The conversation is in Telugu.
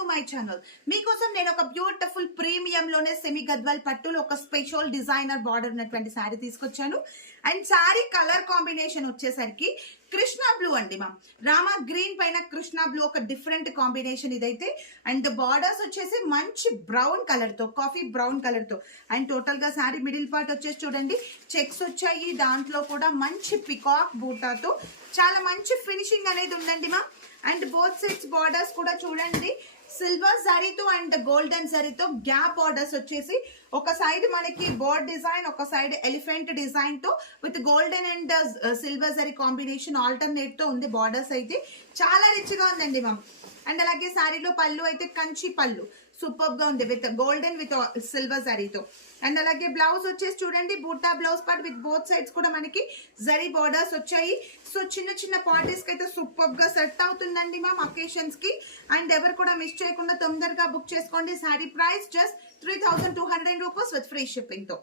To my channel. మీకోసం నేను ఒక బ్యూటిఫుల్ ప్రీమియం లోనే సెమీ గద్వాల్ పట్టులో ఒక స్పెషల్ డిజైనర్ బార్డర్ ఉన్నటువంటి శారీ తీసుకొచ్చాను. అండ్ శారీ కలర్ కాంబినేషన్ వచ్చేసరికి కృష్ణ బ్లూ అండి మా రామా గ్రీన్ పైన కృష్ణ బ్లూ ఒక డిఫరెంట్ కాంబినేషన్ ఇదైతే. అండ్ బార్డర్స్ వచ్చేసి మంచి బ్రౌన్ కలర్ తో, కాఫీ బ్రౌన్ కలర్ తో. అండ్ టోటల్ గా శారీ మిడిల్ పార్ట్ వచ్చేసి చూడండి చెక్స్ వచ్చాయి, దాంట్లో కూడా మంచి పికాక్ బూటాతో చాలా మంచి ఫినిషింగ్ అనేది ఉందండి మా. అండ్ బోత్ సైడ్స్ బార్డర్స్ కూడా చూడండి సిల్వర్ జరీతో అండ్ గోల్డెన్ జరీతో గ్యాప్ బార్డర్స్ వచ్చేసి ఒక సైడ్ మనకి బోర్డ్ డిజైన్, ఒక సైడ్ ఎలిఫెంట్ డిజైన్ తో with golden and silver zari combination alternate తో ఉంది. బార్డర్స్ అయితే చాలా రిచ్ గా ఉందండి మ్యామ్. అండ్ అలాగే శారీలో పళ్ళు అయితే కంచి పళ్ళు సూపర్ గా ఉంది విత్ గోల్డెన్ విత్ సిల్వర్ జరీతో. అండ్ అలాగే బ్లౌజ్ వచ్చేసి చూడండి బూటా blouse part with both sides కూడా మనకి జరీ బార్డర్స్ వచ్చాయి. సో చిన్న చిన్న పార్టీస్ కి అయితే సూపర్ గా సెట్ అవుతుందండి మ్యామ్ అకేషన్స్ కి. అండ్ ఎవరు కూడా మిస్ చేయకుండా తొందరగా బుక్ చేసుకోండి. Sari price just 3200 rupees with free shipping తో.